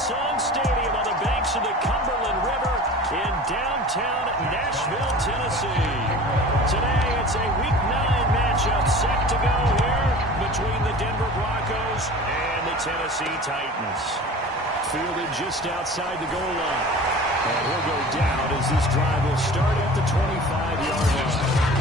Song Stadium on the banks of the Cumberland River in downtown Nashville, Tennessee. Today, it's a Week 9 matchup set to go here between the Denver Broncos and the Tennessee Titans. Fielded just outside the goal line. And he'll go down as this drive will start at the 25-yard line.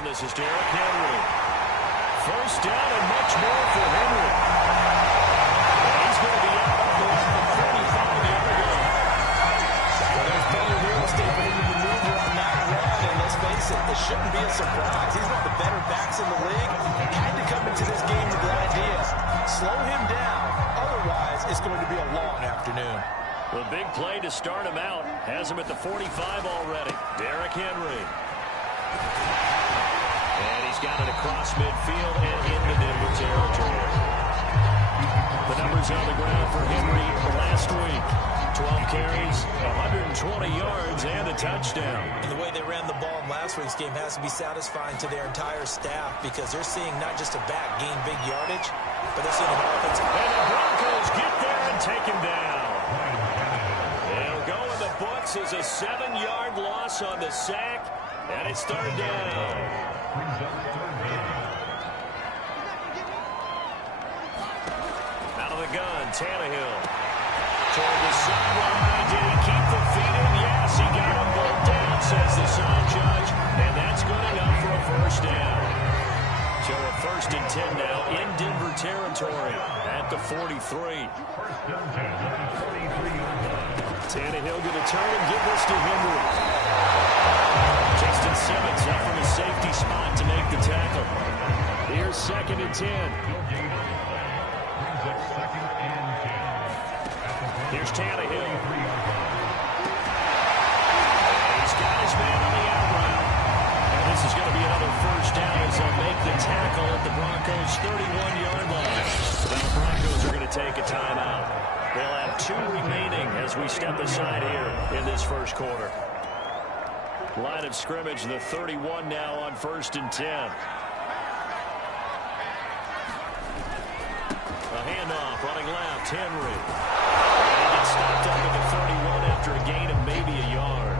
This is Derrick Henry. First down and much more for Henry. And he's going to be out of the 35-yard line. Well, there's plenty of real estate for him to maneuver on that run. And let's face it, it shouldn't be a surprise. He's one of the better backs in the league. Had to come into this game with the idea, slow him down. Otherwise, it's going to be a long afternoon. The big play to start him out has him at the 45 already. Derrick Henry. And he's got it across midfield and into Denver territory. The numbers on the ground for Henry last week. 12 carries, 120 yards, and a touchdown. And the way they ran the ball in last week's game has to be satisfying to their entire staff because they're seeing not just a back gain big yardage, but they're seeing an offensive. And the Broncos get there and take him down. They'll go in the books as a 7-yard loss on the sack, and it's third down. Out of the gun, Tannehill. Toward the sideline. Did he keep the feet in? Yes, he got them both down, says the sign judge. And that's good enough for a first down. So a 1st and 10 now in Denver territory at the 43. Tannehill going to turn and give this to Henry. Justin Simmons up from his safety spot to make the tackle. Here's 2nd and 10. Here's Tannehill. He's got his man on the out route. And this is going to be another first down as they'll make the tackle at the Broncos' 31-yard line. Now the Broncos are going to take a timeout. They'll have 2 remaining as we step aside here in this first quarter. Line of scrimmage, the 31 now on 1st and 10. A handoff, running left, Henry. And he gets stopped up at the 31 after a gain of maybe a yard.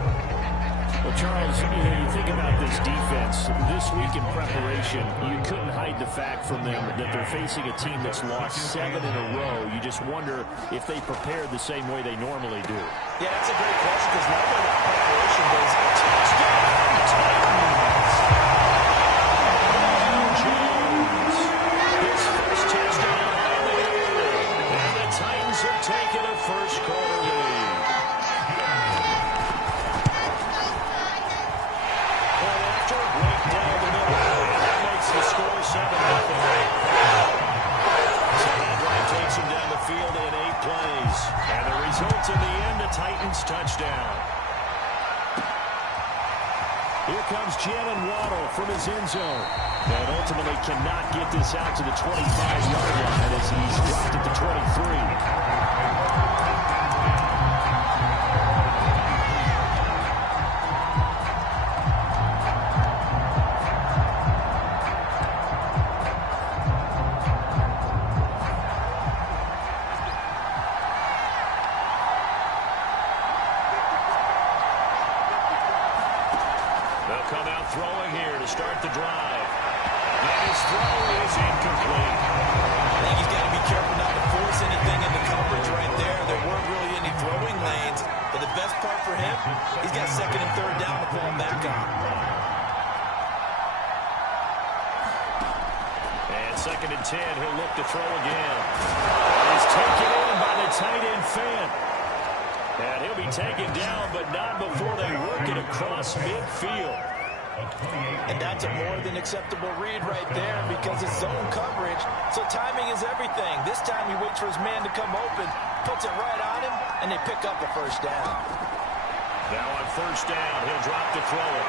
Well, Charles, you think about this defense. This week in preparation, you couldn't hide the fact from them that they're facing a team that's lost 7 in a row. You just wonder if they prepared the same way they normally do. Yeah, that's a great question because normally that preparation goes touchdown. Titans. Jones. His first touchdown of the year. And the Titans have taken a first quarter lead. And after a break down the middle, that makes the score 7-0. So that drive takes him down the field in 8 plays. And the result in the end, a Titans touchdown. Here comes Jalen Waddle from his end zone. And ultimately cannot get this out to the 25-yard line as he's dropped at the 23. They'll come out throwing here to start the drive. And his throw is incomplete. I think he's got to be careful not to force anything into coverage right there. There weren't really any throwing lanes. But the best part for him, he's got 2nd and 3rd down to fall back on. And 2nd and 10, he'll look to throw again. He's taken in by the tight end Fant. And he'll be taken down, but not before they work it across midfield. And that's a more than acceptable read right there because it's zone coverage, so timing is everything. This time he waits for his man to come open, puts it right on him, and they pick up a first down. Now on first down, he'll drop to throw it.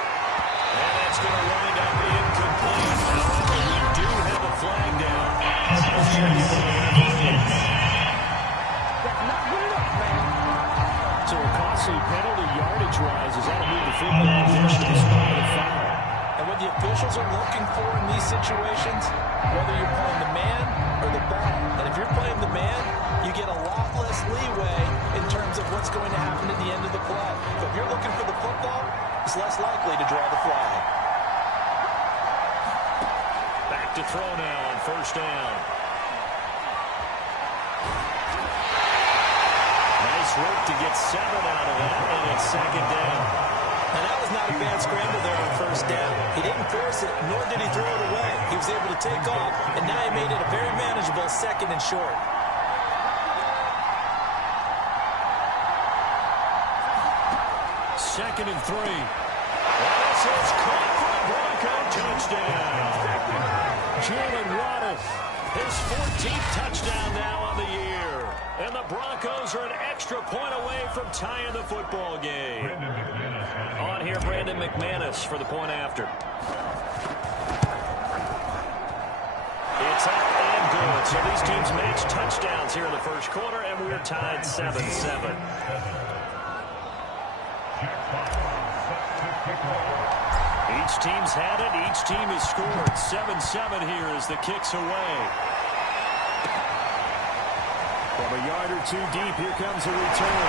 And that's going to wind up incomplete. However, we do have a flag down. So a costly penalty, yardage-wise, as that'll move the football just to the spot of the foul. And what the officials are looking for in these situations, whether you're playing the man or the ball. And if you're playing the man, you get a lot less leeway in terms of what's going to happen at the end of the play. But if you're looking for the football, it's less likely to draw the flag. Back to throw now on first down. Nice work to get 7 out of that, and it's second down. And that was not a bad scramble there on first down. He didn't force it, nor did he throw it away. He was able to take off, and now he made it a very manageable second and short. Second and 3. This is caught for a Bronco touchdown. Jalen Waddle, his 14th touchdown now on the year. And the Broncos are an extra point away from tying the football game. On here, Brandon McManus for the point after. It's up and good. So these teams match touchdowns here in the first quarter, and we're tied 7-7. Each team's had it. Each team has scored. 7-7 here as the kick's away. From a yard or two deep, here comes a return.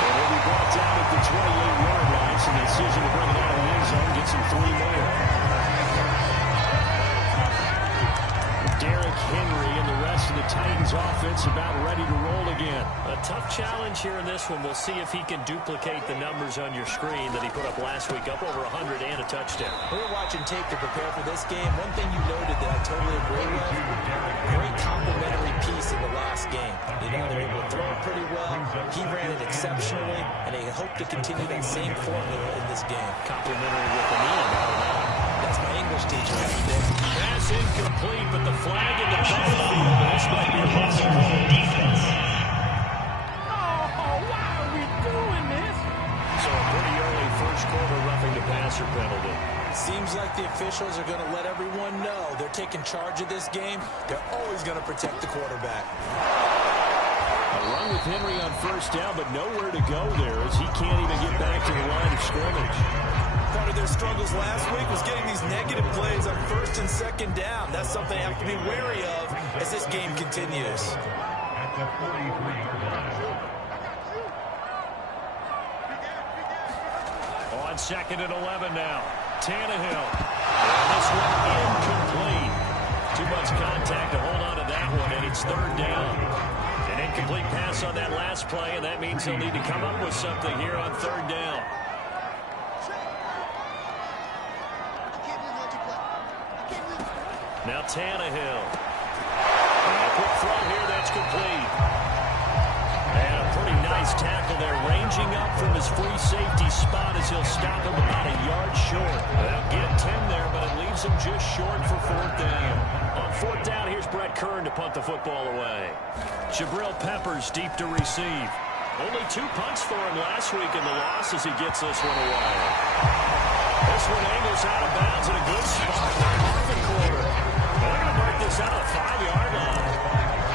And he'll be brought down at the 28-yard line. So the decision to bring it out of the end zone gets him 3 more. Derrick Henry and the rest of the Titans offense about ready to roll again. A tough challenge here in this one. We'll see if he can duplicate the numbers on your screen that he put up last week, up over 100 and a touchdown. We were watching tape to prepare for this game. One thing you noted that I totally agree with, great complimentary piece in the last game. You know, they were able to throw it pretty well. He ran it exceptionally, and they hope to continue that same formula in this game. Complimentary with the knee. That's my English teacher right there. Pass incomplete, but the flag in the backfield. This might be a loss of defense. Oh, why are we doing this? So a pretty early first quarter roughing the passer penalty. Seems like the officials are going to let everyone know they're taking charge of this game. They're always going to protect the quarterback. A run with Henry on first down, but nowhere to go there as he can't even get back to the line of scrimmage. Part of their struggles last week was getting these negative plays on first and second down. That's something they have to be wary of as this game continues. On second and 11 now. Tannehill. And this one incomplete. Too much contact to hold on to that one, and it's third down. An incomplete pass on that last play, and that means he'll need to come up with something here on third down. Now Tannehill. And a quick throw here, that's complete. And a pretty nice tackle there, ranging up from his free safety spot as he'll stop him about a yard short. They'll get 10 there, but it leaves him just short for fourth down. On fourth down, here's Brett Kern to punt the football away. Jabril Peppers deep to receive. Only 2 punts for him last week in the loss as he gets this one away. This one angles out of bounds in a good spot off the quarter. They're going to mark this out a 5-yard line.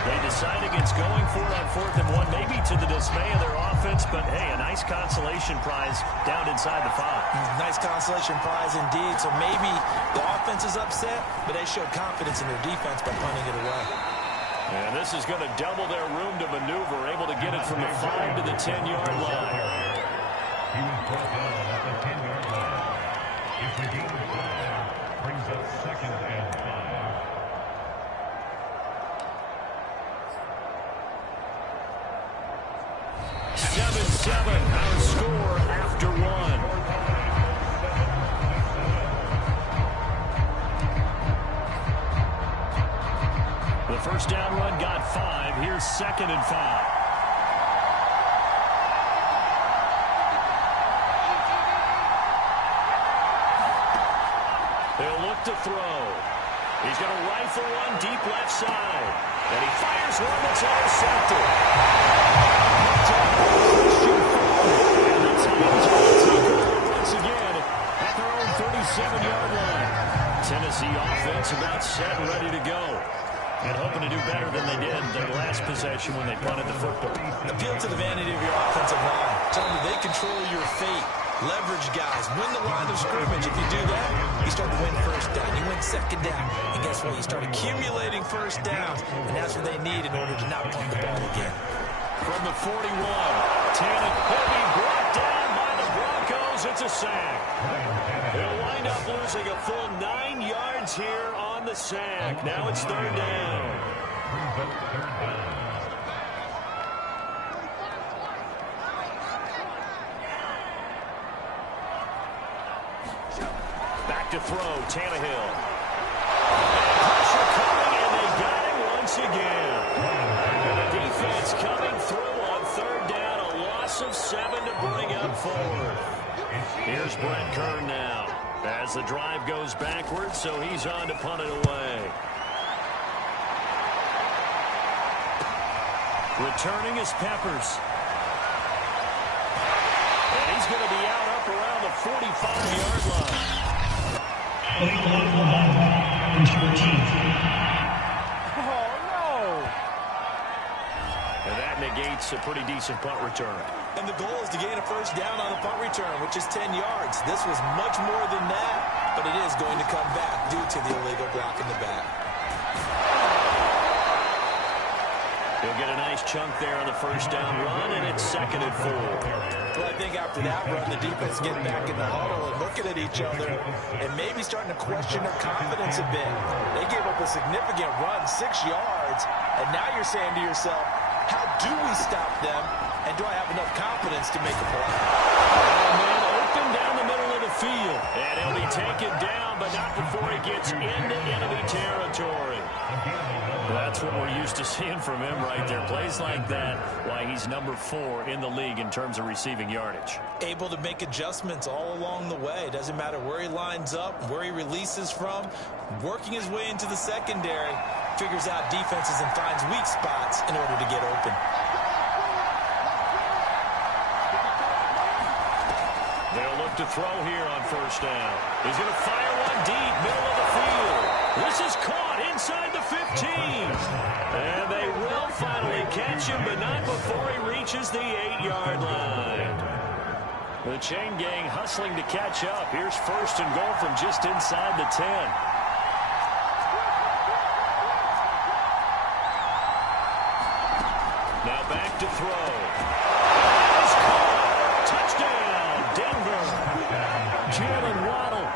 They decide against going for it on 4th and 1, maybe to the dismay of their offense, but hey, a nice consolation prize down inside the 5. Nice consolation prize indeed. So maybe the offense is upset, but they showed confidence in their defense by punting it away. And this is going to double their room to maneuver, able to get it from the 5 to the 10-yard line. He was brought down at the 10-yard line. If the game is flag, brings up second and 5. Our score after 1. The First down run got 5. Here's 2nd and 5. They'll look to throw. He's going to rifle one deep left side. And he fires one that's intercepted. And the Titans will take over once again at their own 37-yard line. Tennessee offense about set and ready to go. And hoping to do better than they did their last possession when they punted the football. Appeal to the vanity of your offensive line. Tell them they control your fate. Leverage guys. Win the line of scrimmage. If you do that, you start to win first down. You win second down. And guess what? You start accumulating first downs. And that's what they need in order to not punt the ball again. From the 41, Tannehill will be brought down by the Broncos. It's a sack. They'll wind up losing a full 9 yards here on the sack. Now it's 3rd down. Back to throw, Tannehill. Pressure coming, and they got him once again. And the defense coming through on 3rd down, a loss of 7 to bring up 4th. Here's Brett Kern now, as the drive goes backwards, so he's on to punt it away. Returning is Peppers. And he's going to be out up around the 45-yard line. Oh, no. And that negates a pretty decent punt return. And the goal is to gain a first down on the punt return, which is 10 yards. This was much more than that, but it is going to come back due to the illegal block in the back. He'll get a nice chunk there on the first down run, and it's 2nd and 4. Well, I think after that run, the defense getting back in the huddle and looking at each other and maybe starting to question their confidence a bit. They gave up a significant run, 6 yards, and now you're saying to yourself, how do we stop them, and do I have enough confidence to make a play? Man open down the middle of the field, and he'll be taken down, but not before he gets into enemy territory. That's what we're used to seeing from him right there. Plays like that, why he's number 4 in the league in terms of receiving yardage. Able to make adjustments all along the way. Doesn't matter where he lines up, where he releases from. Working his way into the secondary, figures out defenses and finds weak spots in order to get open. They'll look to throw here on first down. He's going to fire one deep, middle of the field. This is caught inside the 15. And they will finally catch him, but not before he reaches the 8-yard line. The chain gang hustling to catch up. Here's 1st and goal from just inside the 10. Now back to throw. Touchdown, Denver. Jalen Waddle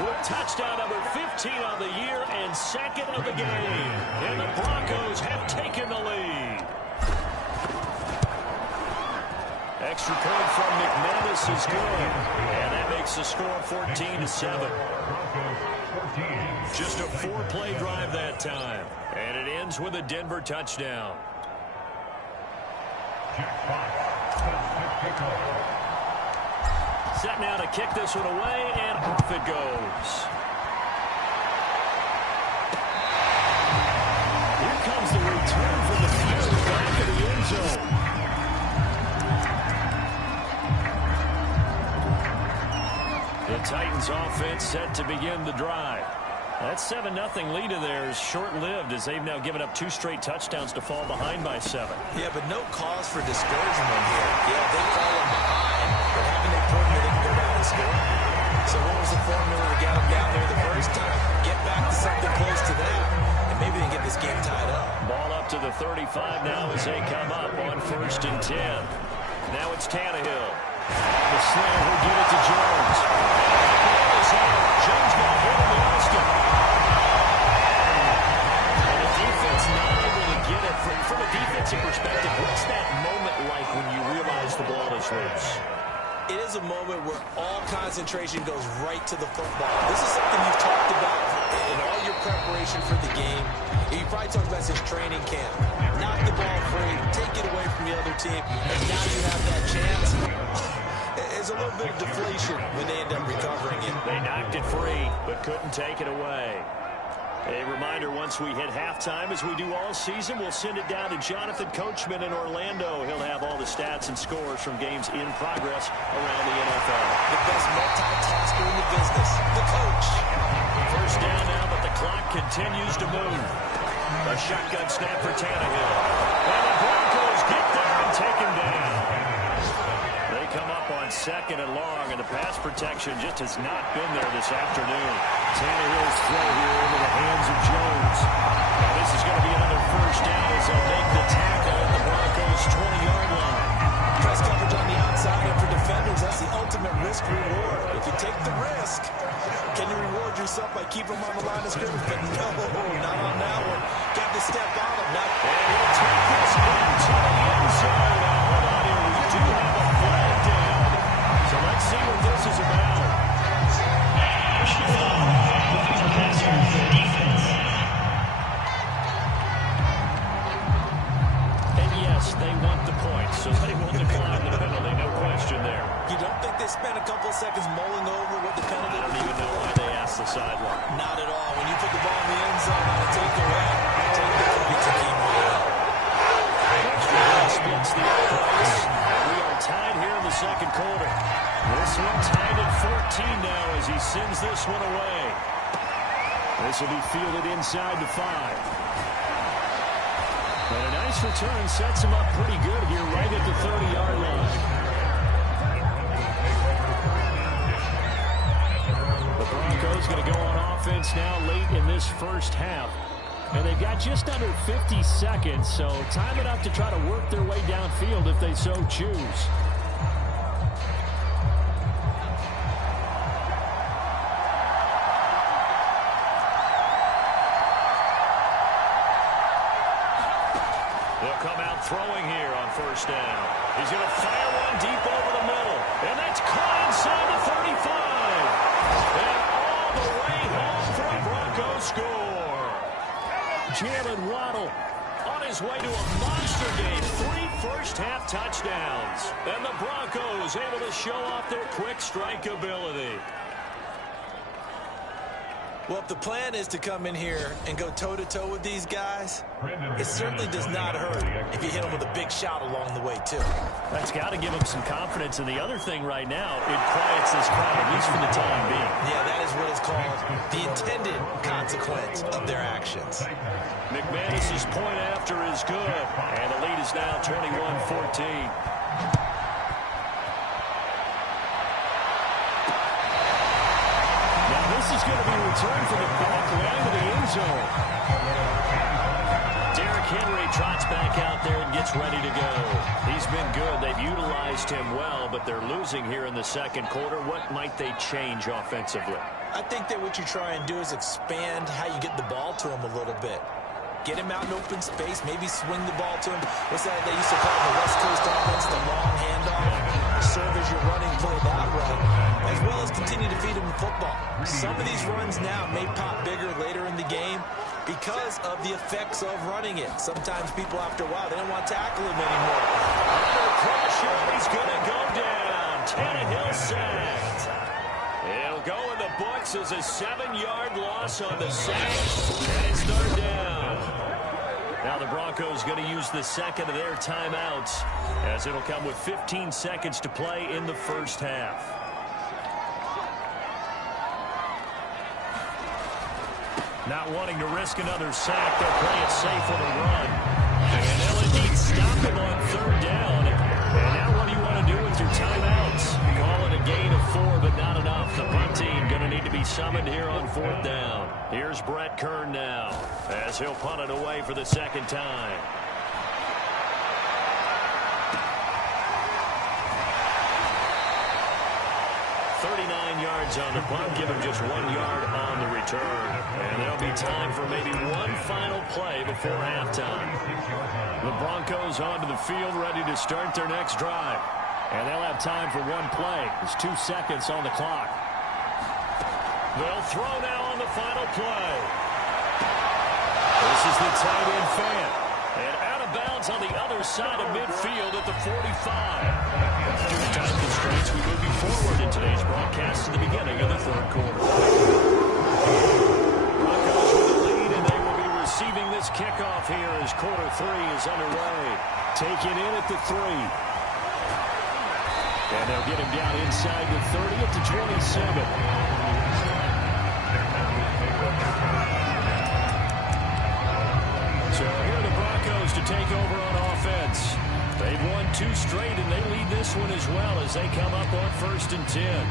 with touchdown number 15 on the year and 2nd of the game. And the Broncos have taken the lead. Extra point from McManus is good. And that makes the score 14-7. Just a 4-play drive that time. And it ends with a Denver touchdown. Set now to kick this one away, and off it goes. Here comes the return from the field back of the end zone. The Titans offense set to begin the drive. That 7-0 lead of theirs short-lived as they've now given up 2 straight touchdowns to fall behind by 7. Yeah, but no cause for discouragement here. Yeah, they've fallen behind, but haven't they proven that they can go down and score? So what was the formula to get them down there the first time? Get back to something close to that, and maybe they can get this game tied up. Ball up to the 35 now as they come up on 1st and 10. Now it's Tannehill. The slam will give it to Jones. Jones got hit in the Austin. And the defense not able to get it. From a defensive perspective, what's that moment like when you realize the ball is loose? It is a moment where all concentration goes right to the football. This is something you've talked about in all your preparation for the game, you probably talked about his training camp. Knock the ball free, take it away from the other team, and now you have that chance. There's a little bit of deflation when they end up recovering it. They knocked it free, but couldn't take it away. A reminder, once we hit halftime, as we do all season, we'll send it down to Jonathan Coachman in Orlando. He'll have all the stats and scores from games in progress around the NFL. The best multitasker in the business, the coach. First down now, but the clock continues to move. A shotgun snap for Tannehill. And the Broncos get there and take him down. They come up on second and long, and the pass protection just has not been there this afternoon. Tannehill's throw here into the hands of Jones. Now this is going to be another first down as they'll make the tackle at the Broncos' 20-yard line. Press coverage on the outside, and for defenders, that's the ultimate risk-reward. If you take the risk, can you reward yourself by keeping them on the line of scrimmage? But no, not on that one. Got to step out of that. And he'll take this into the end zone. Now, hold on here. We do have a flag down. So let's see what this is about. And yes, they want the point, so they will decline the penalty. No question there. You don't think they spent a couple of seconds mulling over what the penalty I don't even know why they asked the sideline. Not at all. When you put the ball in the end zone on a takeaway, take the point to keep moving. Splits the offense. We are tied here in the second quarter. This one tied at 14 now as he sends this one away. This will be fielded inside the 5. And a nice return sets him up pretty good here right at the 30-yard line. The Broncos going to go on offense now late in this first half. And they've got just under 50 seconds, so time enough to try to work their way downfield if they so choose. They'll come out throwing here on first down. He's going to fire one deep over the middle. And that's caught inside the 35. And all the way home for a Broncos score. Jalen Waddle on his way to a monster game. 3 first-half touchdowns. And the Broncos able to show off their quick strike ability. Well, if the plan is to come in here and go toe-to-toe with these guys, it certainly does not hurt if you hit them with a big shot along the way, too. That's got to give them some confidence. And the other thing right now, it quiets this crowd, at least for the time being. Yeah, that is what is called the intended consequence of their actions. McManus's point after is good. And the lead is now 21-14. This is going to be returned from the back line of the end zone. Derrick Henry trots back out there and gets ready to go. He's been good. They've utilized him well, but they're losing here in the second quarter. What might they change offensively? I think that what you try and do is expand how you get the ball to him a little bit. Get him out in open space, maybe swing the ball to him. What's that they used to call the West Coast offense, the long handoff? Serve as your running play that way, as well as continue to feed him the football. Some of these runs now may pop bigger later in the game because of the effects of running it. Sometimes people, after a while, they don't want to tackle him anymore. Under pressure, he's going to go down. Tannehill sacked. He'll go in the books as a 7-yard loss on the sack, and it's third down. Now the Broncos going to use the second of their timeouts as it'll come with 15 seconds to play in the first half. Not wanting to risk another sack, they'll play it safe with a run. And they'll indeed stop him on third down. And now what do you want to do with your timeouts? Call it a gain of 4, but not enough. The punt team going to need to be summoned here on fourth down. Here's Brett Kern now as he'll punt it away for the second time. 39 yards on the punt, give him just 1 yard on the return. And there'll be time for maybe one final play before halftime. The Broncos onto the field, ready to start their next drive. And they'll have time for one play. There's 2 seconds on the clock. They'll throw now on the final play. This is the tight end fan. And out of bounds on the other side of midfield at the 45. Due to time constraints, we move you forward in today's broadcast to the beginning of the third quarter. Broncos with the lead, and they will be receiving this kickoff here as quarter 3 is underway. Taken in at the 3. And they'll get him down inside the 30 at the 27. So here are the Broncos to take over on offense. They've won 2 straight, and they lead this one as well as they come up on 1st and 10.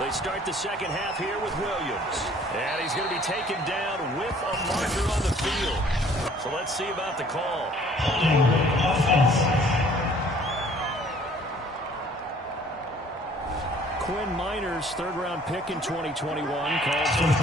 They start the second half here with Williams. And he's going to be taken down with a marker on the field. So let's see about the call. Quinn Miners, 3rd-round pick in 2021, calls for the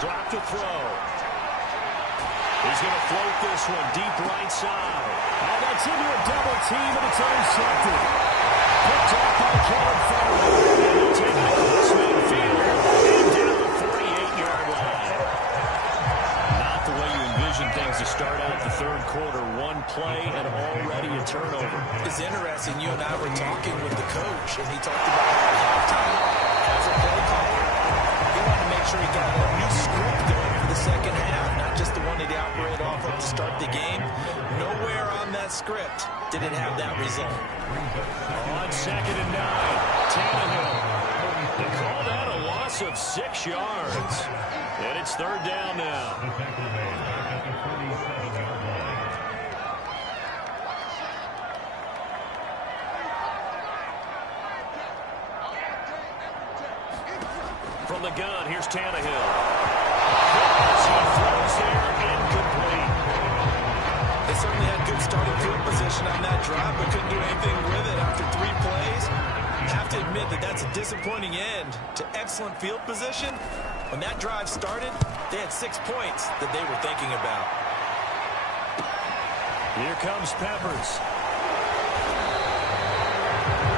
drop to throw. He's going to float this one deep right side. Oh, that's into a double team, and it's intercepted. Picked up by Kevin Farrell. And he'll take it across midfield and down the 48-yard line. Not the way you envision things to start out the third quarter. One play and already a turnover. It's interesting. You and I were talking with the coach, and he talked about how at halftime, as a play caller, he wanted to make sure he got a new script going for the second half, not just the one that he operated off of to start the game. Nowhere on that script did it have that result. On 2nd and 9, Tannehill. They call that a loss of 6 yards. And it's 3rd down now. From the gun, here's Tannehill. He throws there, incomplete. They certainly had good starting field position on that drive, but couldn't do anything with it after 3 plays. I have to admit that that's a disappointing end to excellent field position. When that drive started, they had 6 points that they were thinking about. Here comes Peppers.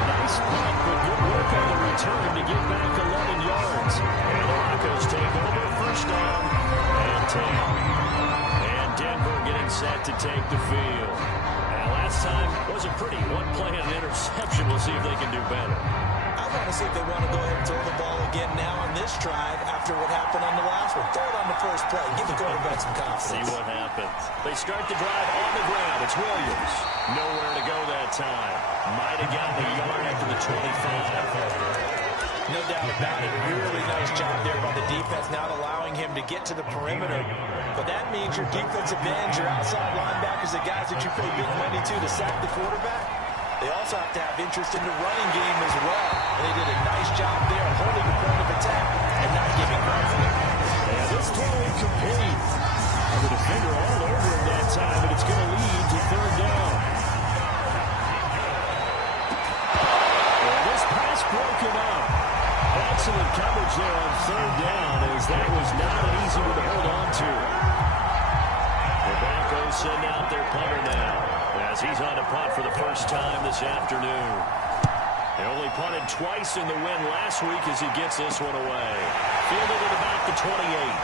Nice punt, but good work on the return to get back 11 yards. And the Broncos take over 1st down and 10. And Denver getting set to take the field. And last time was a pretty one play and an interception. We'll see if they can do better. I want to see if they want to go ahead and throw the ball again now on this drive after what happened on the last one. Throw it on the first play. Give the quarterback some confidence. See what happens. They start the drive on the ground. It's Williams. Nowhere to go that time. Might have gotten a yard after the 25. No doubt about it. Really nice job there by the defense, not allowing him to get to the perimeter. But that means your defensive ends, your outside linebackers, the guys that you pay big money to sack the quarterback, they also have to have interest in the running game as well. And they did a nice job there holding the point of attack and not giving up. And this throw incomplete. The defender all over him that time, and it's going to lead to 3rd down. And this pass broken up. Excellent coverage there on 3rd down, as that was not an easy one to hold on to. The Broncos send out their punter now, as he's on a punt for the first time this afternoon. They only punted twice in the win last week as he gets this one away. Fielded at about the 28.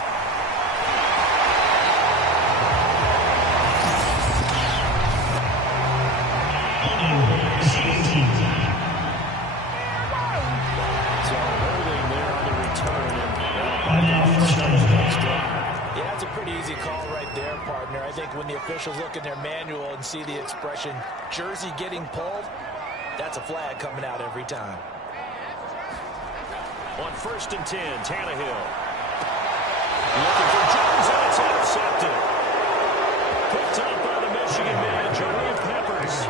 Yeah, it's a pretty easy call right there, partner. I think when the officials look in their manual and see the expression jersey getting pulled, that's a flag coming out every time. On 1st and 10, Tannehill. Looking for Jones, and it's intercepted. Picked up by the Michigan man, Julian Peppers.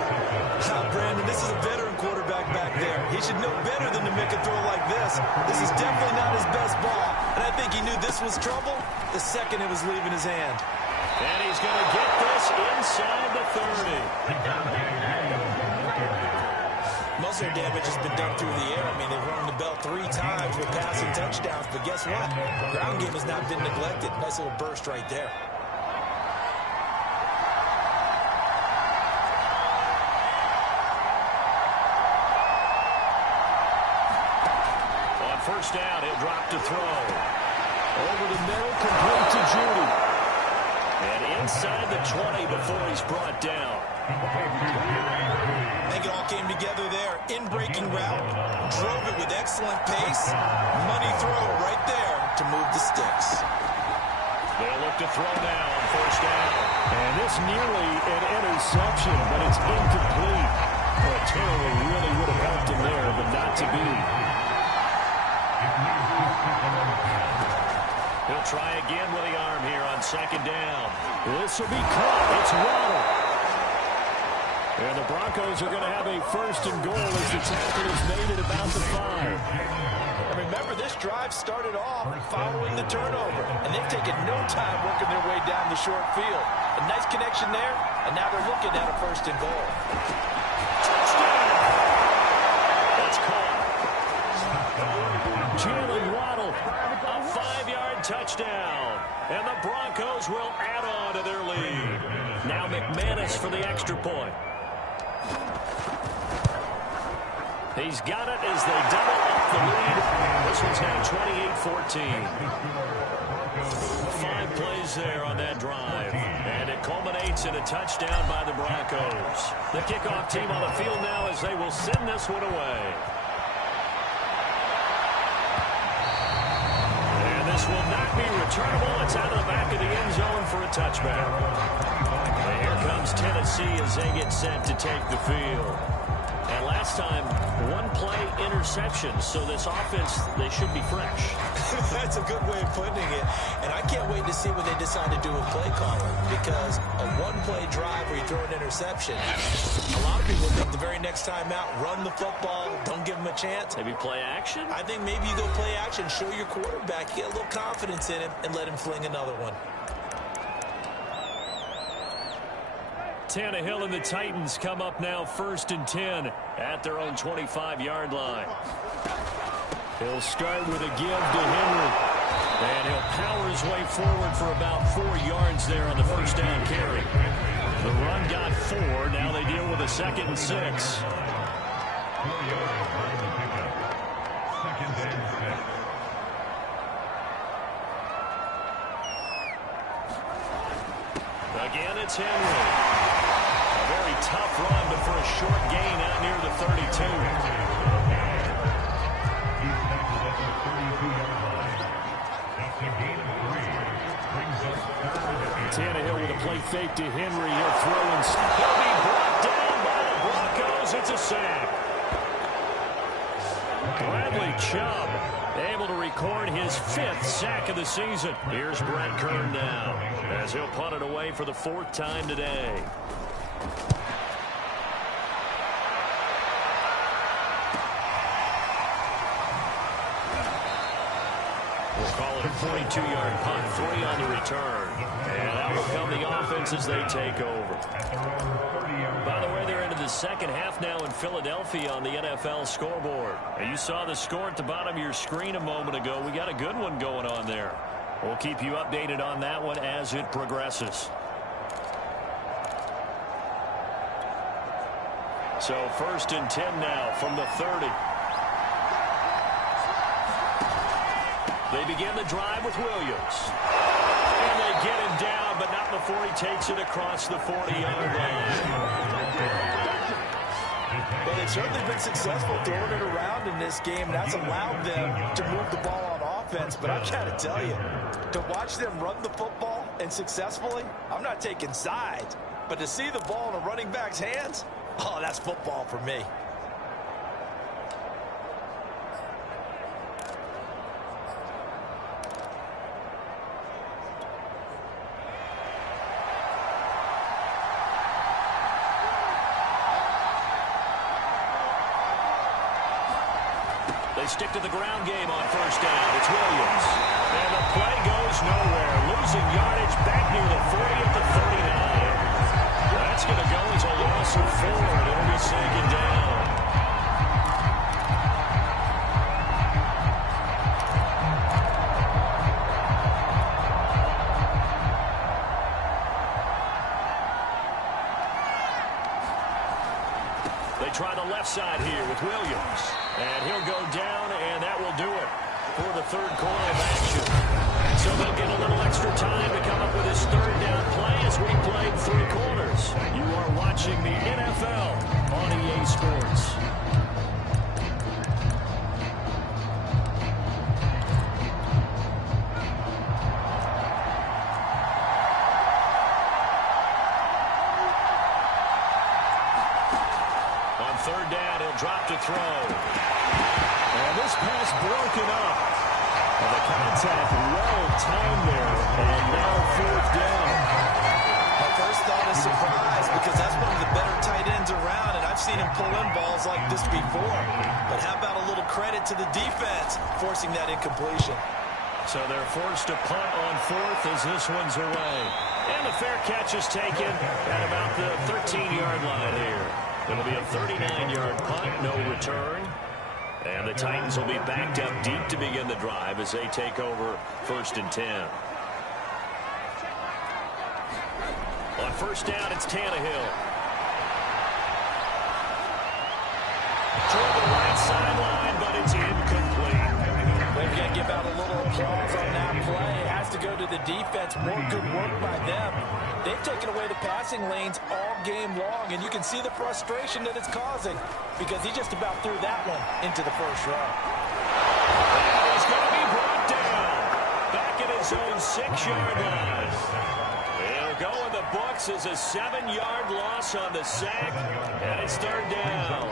Brandon, this is a veteran quarterback back there. He should know better than to make a throw like this. This is definitely not his best ball, and I think he knew this was trouble the second it was leaving his hand. And he's going to get this inside the 30. Most of their damage has been done through the air. I mean, they've rung the bell 3 times with passing touchdowns, but guess what? The ground game has not been neglected. Nice little burst right there. First down, he'll drop to throw. Over the middle, complete to Judy. And inside the 20 before he's brought down. I think it all came together there. In-breaking route, drove it with excellent pace. Money throw right there to move the sticks. They'll look to throw now on first down. And this nearly an interception, but it's incomplete. Well, Taylor really would have helped him there, but not to be. He'll try again with the arm here on second down. This will be caught. It's Waddle. And the Broncos are going to have a first and goal as the tackle is made at about the 5. And remember, this drive started off following the turnover, and they've taken no time working their way down the short field. A nice connection there, and now they're looking at a first and goal. Touchdown! That's caught. Jalen Waddle, a 5-yard touchdown. And the Broncos will add on to their lead. Now McManus for the extra point. He's got it as they double up the lead. This one's now 28-14. 5 plays there on that drive. And it culminates in a touchdown by the Broncos. The kickoff team on the field now as they will send this one away. This will not be returnable. It's out of the back of the end zone for a touchback. And here comes Tennessee as they get set to take the field. And last time, 1-play interception. So this offense, they should be fresh. That's a good way of putting it. And I can't wait to see what they decide to do with play calling. Because a 1-play drive where you throw an interception, a lot of people think the very next time out, run the football, don't give them a chance. Maybe play action? I think maybe you go play action, show your quarterback, get a little confidence in him, and let him fling another one. Tannehill and the Titans come up now 1st and 10 at their own 25-yard line. He'll start with a give to Henry. And he'll power his way forward for about 4 yards there on the first down carry. The run got 4. Now they deal with a 2nd and 6. 4 yards on the pickup. 2nd and 6. Again, it's Henry. A very tough run, but for a short gain out near the 32. He's tackled at the 32-yard line. That's a gain of 3. Brings us 3rd and 8. Tannehill with a play fake to Henry. He'll throw and he'll be brought down by the Broncos. It's a sack. Bradley Chubb able to record his 5th sack of the season. Here's Brett Kern now as he'll punt it away for the 4th time today. We'll call it a 42-yard punt, 3 on the return. And out will come the offense as they take over. By the way, they're into the second half now in Philadelphia on the NFL scoreboard. And you saw the score at the bottom of your screen a moment ago. We got a good one going on there. We'll keep you updated on that one as it progresses. So 1st and 10 now from the 30. They begin the drive with Williams. And they get him down, but not before he takes it across the 40-yard line. Well, they've certainly been successful throwing it around in this game. That's allowed them to move the ball on offense. But I've got to tell you, to watch them run the football and successfully, I'm not taking sides. But to see the ball in a running back's hands, oh, that's football for me. stick to the ground game on first down. It's Williams. And the play goes nowhere. Losing yardage back near the 40 at the 39. That's going to go as a loss of 4, and it'll be second down. They try the left side here with Williams. And he'll go down, and that will do it for the third quarter of action. So they'll get a little extra time to come up with his third down play as we played 3 quarters. You are watching the NFL on EA Sports. On third down, he'll drop to throw. And this pass broken up. And the contact well timed there. And now fourth down. My first thought is surprise because that's one of the better tight ends around, and I've seen him pull in balls like this before. But how about a little credit to the defense forcing that incompletion? So they're forced to punt on fourth as this one's away. And the fair catch is taken at about the 13-yard line here. It'll be a 39-yard punt, no return. And the Titans will be backed up deep to begin the drive as they take over first and 10. On first down, it's Tannehill. Toward the right sideline, but it's incomplete. They've got to give out a little applause on that play. It has to go to the defense. More good work by them. They've taken away the passing lanes all game long, and you can see the frustration that it's causing because he just about threw that one into the first row. And he's going to be brought down back at his own 6-yard line. He'll go in the books as a 7-yard loss on the sack, and it's third down.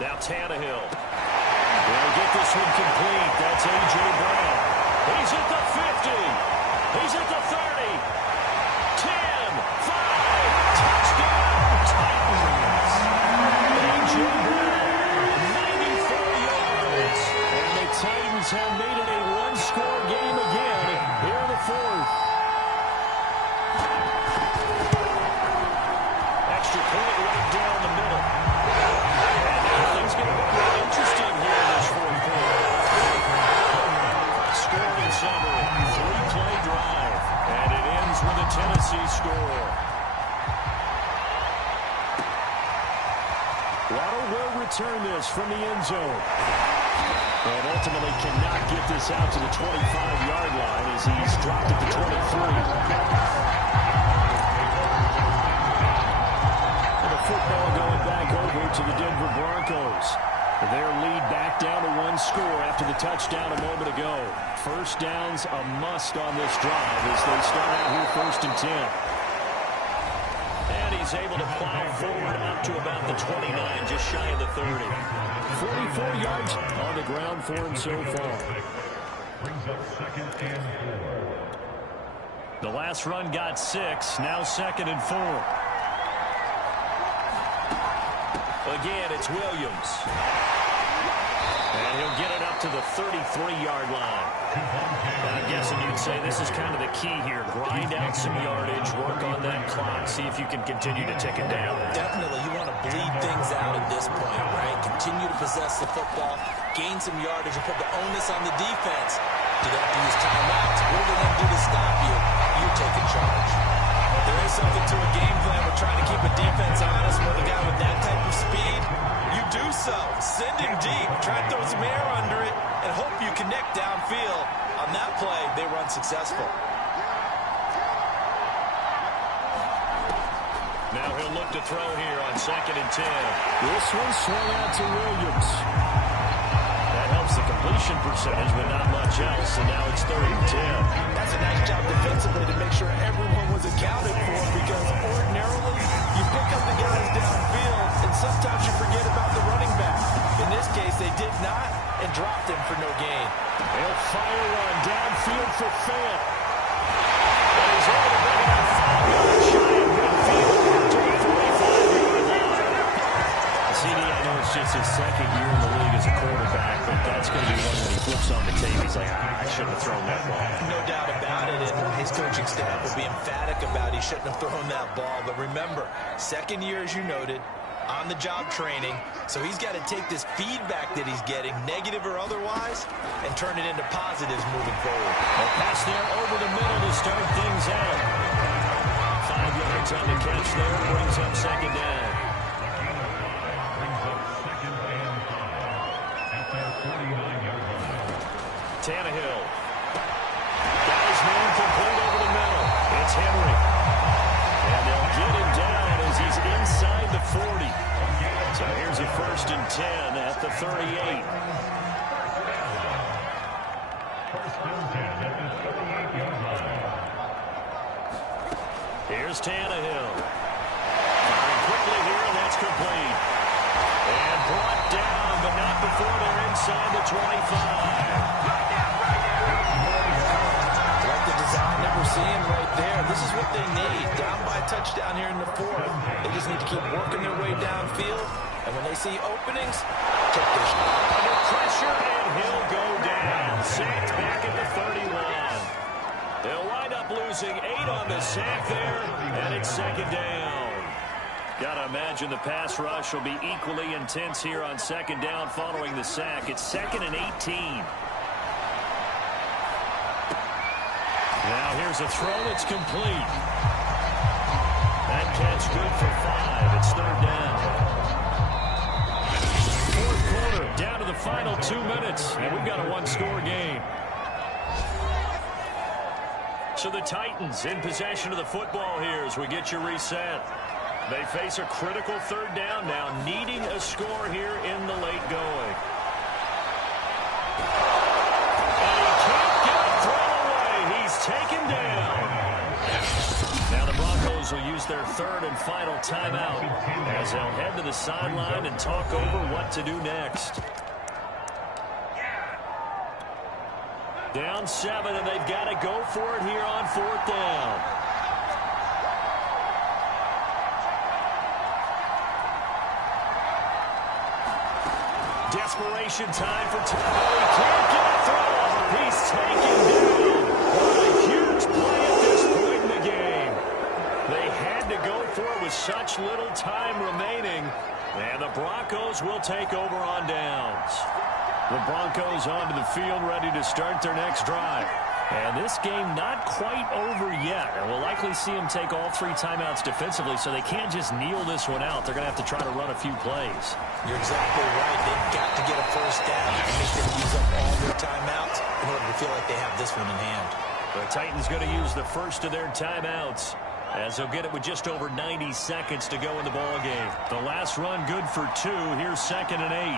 Now Tannehill. They'll get this one complete. That's A.J. Brown. He's at the 50. He's at the 30. 10, 5, touchdown, Titans. A.J. Brown, 94 yards. And the Titans have made it a one-score game again here in the fourth. Extra point right down the middle. Things get a bit more interesting here in this fourth quarter. Scoring summary, 3-play drive, and it ends with a Tennessee score. Waddle will return this from the end zone. And ultimately cannot get this out to the 25-yard line as he's dropped at the 23. Football going back over to the Denver Broncos. Their lead back down to 1 score after the touchdown a moment ago. First down's a must on this drive as they start out here first and 10. And he's able to plow forward up to about the 29, just shy of the 30. 44 yards on the ground for him so far. Brings up second and 4. The last run got 6, now second and 4. Again, it's Williams. And he'll get it up to the 33-yard line. And I'm guessing you'd say this is kind of the key here. Grind out some yardage, work on that clock, see if you can continue to tick it down. Definitely, you want to bleed things out at this point, right? Continue to possess the football, gain some yardage, and put the onus on the defense. Do they have to use timeouts? What do they want to do to stop you? You're taking charge. There is something to a game plan. We're trying to keep a defense honest with a guy with that type of speed. You do so. Send him deep. Try to throw some air under it and hope you connect downfield. On that play, they run successful. Now he'll look to throw here on second and 10. This one swung out to Williams. That helps the completion percentage, but not much else. And now it's third and 10. That's a nice job defensively to make sure everyone was accounted for, because ordinarily you pick up the guys downfield and sometimes you forget about the running back. In this case, they did not and dropped him for no gain. They'll fire on downfield for Fant. And he's able to bring it up 5 emphatic about he shouldn't have thrown that ball. But remember, second year, as you noted, on-the-job training. So he's got to take this feedback that he's getting, negative or otherwise, and turn it into positives moving forward. A pass there over the middle to start things out. 5 yards on the catch there, brings up second down. Tannehill. Got his man complete over the middle. It's Henry. And they'll get him down as he's inside the 40. So here's a 1st and 10 at the 38. Here's Tannehill. Firing quickly here, and that's complete. And brought down, but not before they're inside the 25. Like the design that we're seeing right there. This is what they need. Down by a touchdown here in the 4th. They just need to keep working their way downfield. And when they see openings, take their shot. Under pressure, and he'll go down. Sacked back at the 31. They'll wind up losing 8 on the sack there, and it's second down. Gotta imagine the pass rush will be equally intense here on second down following the sack. It's 2nd and 18. Now here's a throw that's complete. That catch good for 5. It's 3rd down. 4th quarter, down to the final 2 minutes, and we've got a 1-score game. So the Titans in possession of the football here as we get you reset. They face a critical 3rd down now, needing a score here in the late going. And he can't get it thrown away. He's taken down. Now the Broncos will use their 3rd and final timeout as they'll head to the sideline and talk over what to do next. Down 7, and they've got to go for it here on 4th down. Desperation time for Tom. He can't get it through. He's taken down. What a huge play at this point in the game. They had to go for it with such little time remaining, and the Broncos will take over on downs. The Broncos onto the field ready to start their next drive. And this game not quite over yet. And we'll likely see them take all 3 timeouts defensively, so they can't just kneel this one out. They're going to have to try to run a few plays. You're exactly right. They've got to get a 1st down and make them use up all their timeouts in order to feel like they have this one in hand. The Titans going to use the first of their timeouts as they'll get it with just over 90 seconds to go in the ball game. The last run good for 2. Here's 2nd and 8.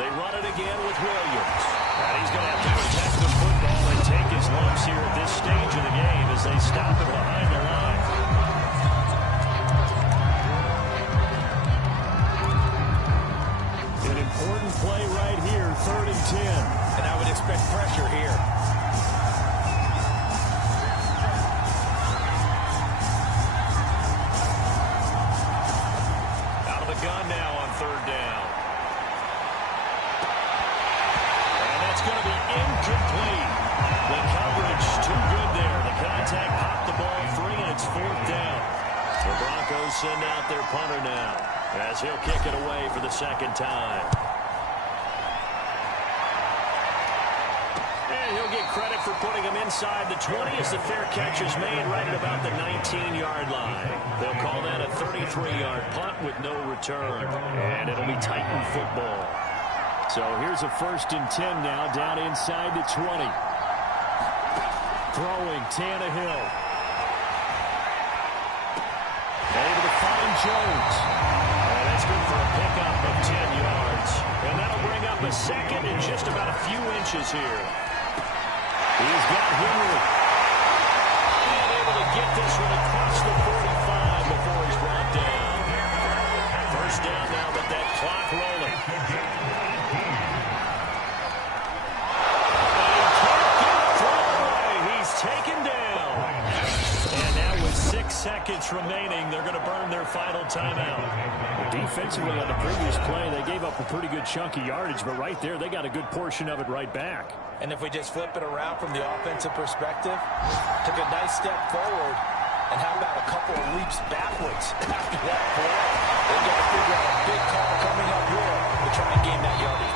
They run it again with Williams. And he's going to have to protect the football and take his lumps here at this stage of the game as they stop him behind the line. An important play right here, 3rd and 10. And I would expect pressure here. Out of the gun now on 3rd down. Going to be incomplete. The coverage too good there. The contact popped the ball free, and it's 4th down. The Broncos send out their punter now as he'll kick it away for the 2nd time. And he'll get credit for putting him inside the 20 as the fair catch is made right at about the 19-yard line. They'll call that a 33-yard punt with no return, and it'll be Titan football. So here's a 1st and 10 now, down inside the 20. Throwing, Tannehill. Able to find Jones. And that's good for a pickup of 10 yards. And that'll bring up a 2nd and just about a few inches here. He's got Henry. And able to get this one across the 45 before he's brought down. 1st down now, but that clock rolling. seconds remaining. They're going to burn their final timeout. Defensively on the previous play, they gave up a pretty good chunk of yardage, but right there, they got a good portion of it right back. And if we just flip it around from the offensive perspective, took a nice step forward, and how about a couple of leaps backwards after that play? They've got to figure out a big call coming up here to try and gain that yardage